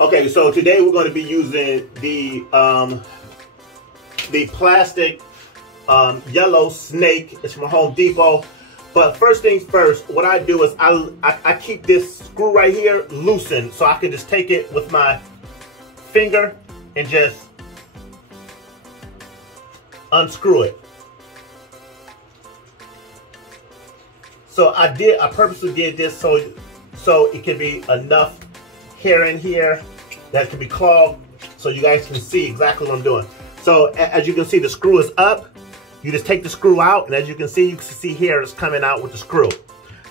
Okay, so today we're going to be using the plastic yellow snake. It's from Home Depot. But first things first, what I do is I keep this screw right here loosened so I can just take it with my finger and just unscrew it. So I purposely did this so it can be enough hair in here that can be clogged, so you guys can see exactly what I'm doing. So as you can see, the screw is up. You just take the screw out, and as you can see hair is coming out with the screw.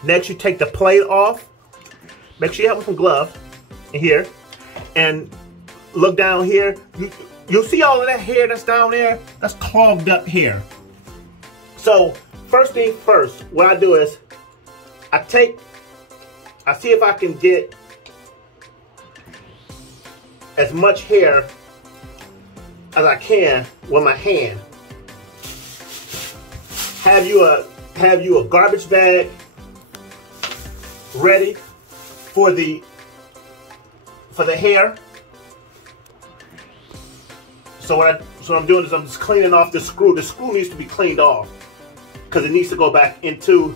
Next, you take the plate off. Make sure you have some gloves in here, and look down here. You'll see all of that hair that's down there. That's clogged up hair. So first thing first, what I do is I see if I can get as much hair as I can with my hand. Have you a garbage bag ready for the hair. So what I'm doing is I'm just cleaning off the screw. The screw needs to be cleaned off because it needs to go back into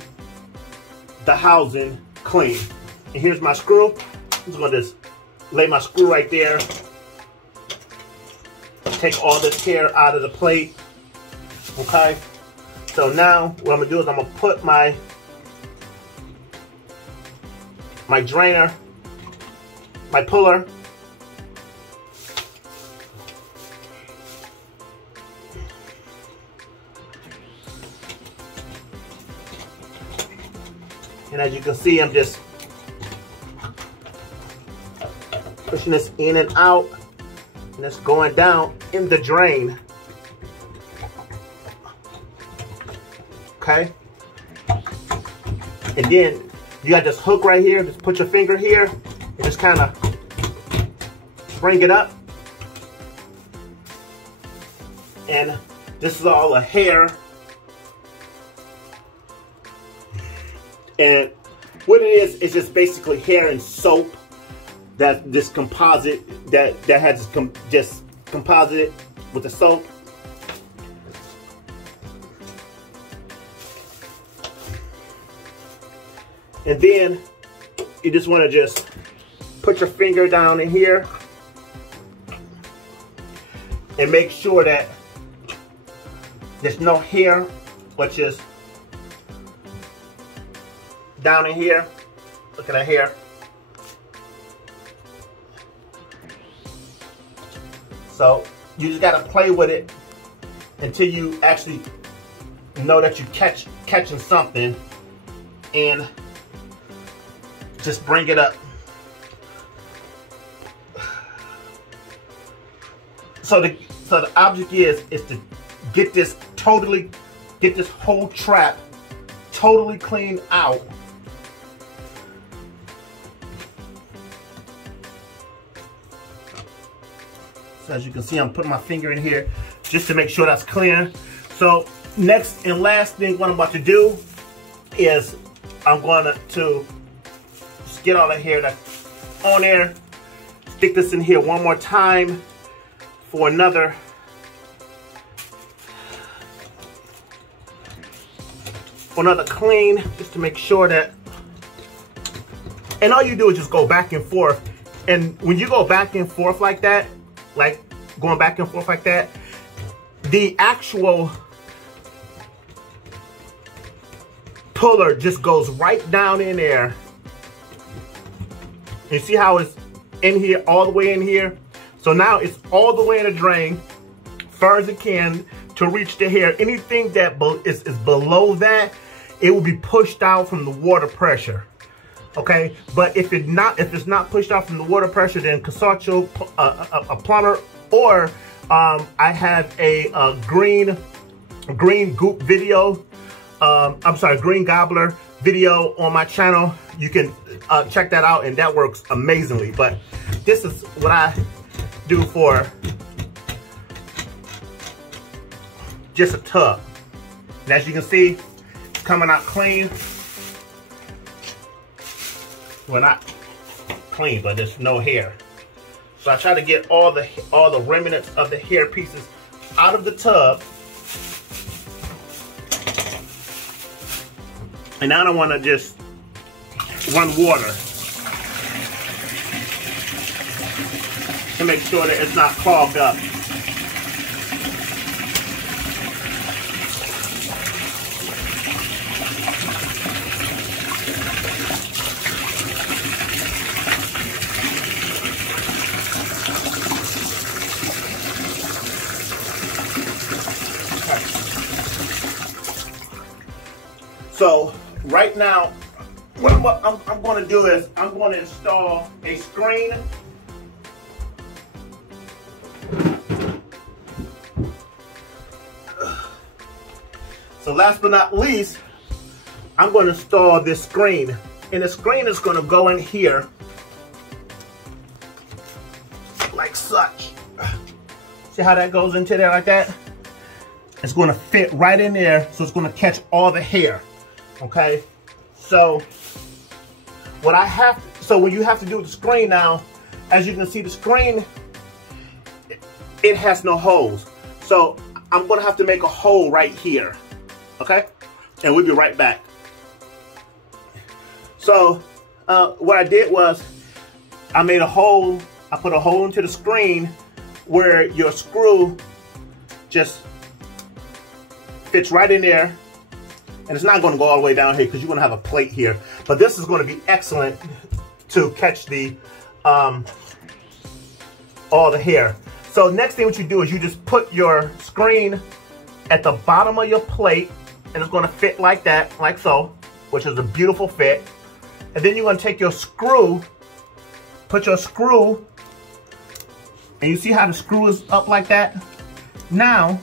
the housing clean. And here's my screw. I'm just gonna just lay my screw right there. Take all this hair out of the plate. Okay. So now what I'm gonna do is I'm gonna put my drainer, my puller, and as you can see, I'm just pushing this in and out, and it's going down in the drain. Okay, and then you got this hook right here. Just put your finger here and just kind of bring it up, and this is all the hair. And what it is, it's just basically hair and soap. That this composite that has just composited with the soap. And then you just want to just put your finger down in here and make sure that there's no hair, which is down in here. Look at that hair. So you just gotta play with it until you actually know that you're catching something, and just bring it up. So the object is to get this whole trap totally cleaned out. So as you can see, I'm putting my finger in here just to make sure that's clear. So next and last thing what I'm about to do is I'm going to just get all the hair that's on there, stick this in here one more time for another clean, just to make sure that, and all you do is just go back and forth. And when you go back and forth like that, like going back and forth like that, the actual puller just goes right down in there. You see how it's in here, all the way in here? So now it's all the way in the drain, far as it can, to reach the hair. Anything that is below that, it will be pushed out from the water pressure. Okay, but if it's not pushed out from the water pressure, then consult a plumber, or I have a green goop video. Green gobbler video on my channel. You can check that out, and that works amazingly. But this is what I do for just a tub. And as you can see, it's coming out clean. Well, not clean, but there's no hair. So I try to get all the remnants of the hair pieces out of the tub. And now I want to just run water to make sure that it's not clogged up. So right now, what I'm going to do is I'm going to install a screen. So last but not least, I'm going to install this screen. And the screen is going to go in here like such. See how that goes into there like that? It's going to fit right in there, so it's going to catch all the hair. Okay, so what I have, so when you have to do the screen now, as you can see, the screen, it has no holes. So I'm gonna have to make a hole right here. Okay, and we'll be right back. So what I did was I made a hole. I put a hole into the screen where your screw just fits right in there. And it's not going to go all the way down here because you're going to have a plate here. But this is going to be excellent to catch the all the hair. So next thing what you do is you just put your screen at the bottom of your plate, and it's going to fit like that, like so, which is a beautiful fit. And then you're going to take your screw, put your screw, and you see how the screw is up like that? Now,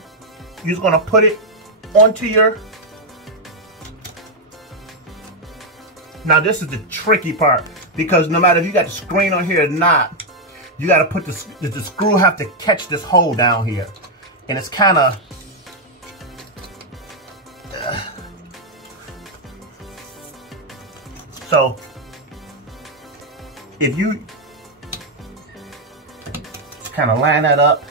you're just going to put it onto your. Now this is the tricky part, because no matter if you got the screen on here or not, you got to put the screw have to catch this hole down here, and it's kind of so if you kind of line that up,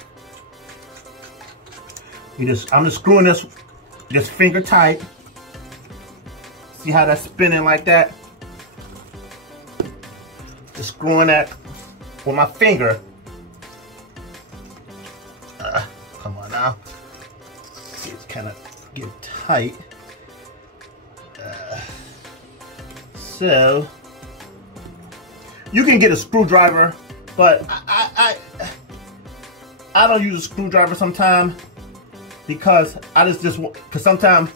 I'm just screwing this finger tight. See how that's spinning like that? Just screwing that with my finger. Come on now. See, it's kind of getting tight. So you can get a screwdriver, but I don't use a screwdriver sometimes because because sometimes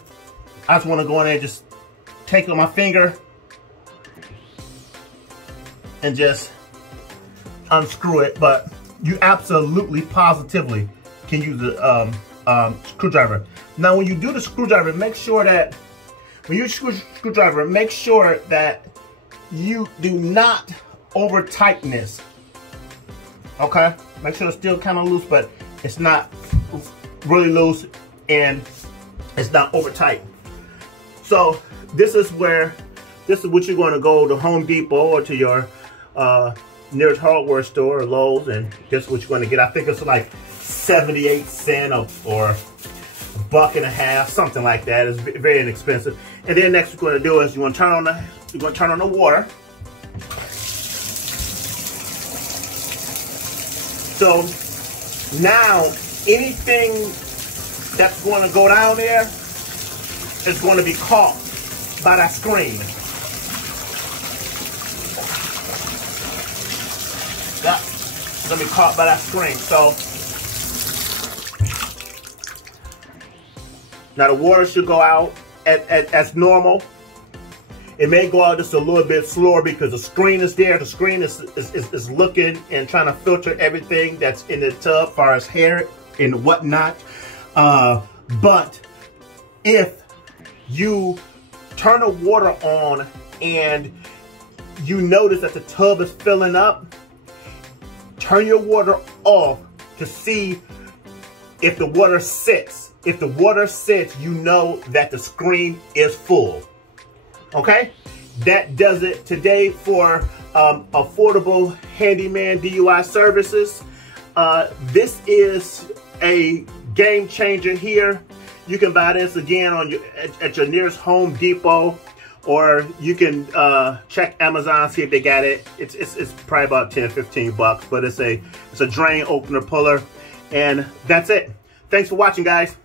I just want to go in there and just take on my finger and just unscrew it. But you absolutely positively can use a screwdriver. Now when you do the screwdriver, make sure that when you use screwdriver, make sure that you do not over tighten this. Okay, make sure it's still kind of loose, but it's not really loose and it's not over tight. So this is what you're going to go to Home Depot or to your nearest hardware store or Lowe's, and this is what you're going to get. I think it's like 78 cents or $1.50, something like that. It's very inexpensive. And then next, what you're going to do is you're going to turn on the water. So now anything that's going to go down there is going to be caught by that screen. Yeah, it's going to be caught by that screen. So now the water should go out as normal. It may go out just a little bit slower because the screen is there. The screen is looking and trying to filter everything that's in the tub as far as hair and whatnot. But if you turn the water on and you notice that the tub is filling up, turn your water off to see if the water sits. If the water sits, you know that the screen is full. Okay? That does it today for affordable handyman DIY services. This is a game changer here. You can buy this again on at your nearest Home Depot, or you can check Amazon, see if they got it. It's probably about 10, 15 bucks, but it's a drain opener puller, and that's it. Thanks for watching, guys.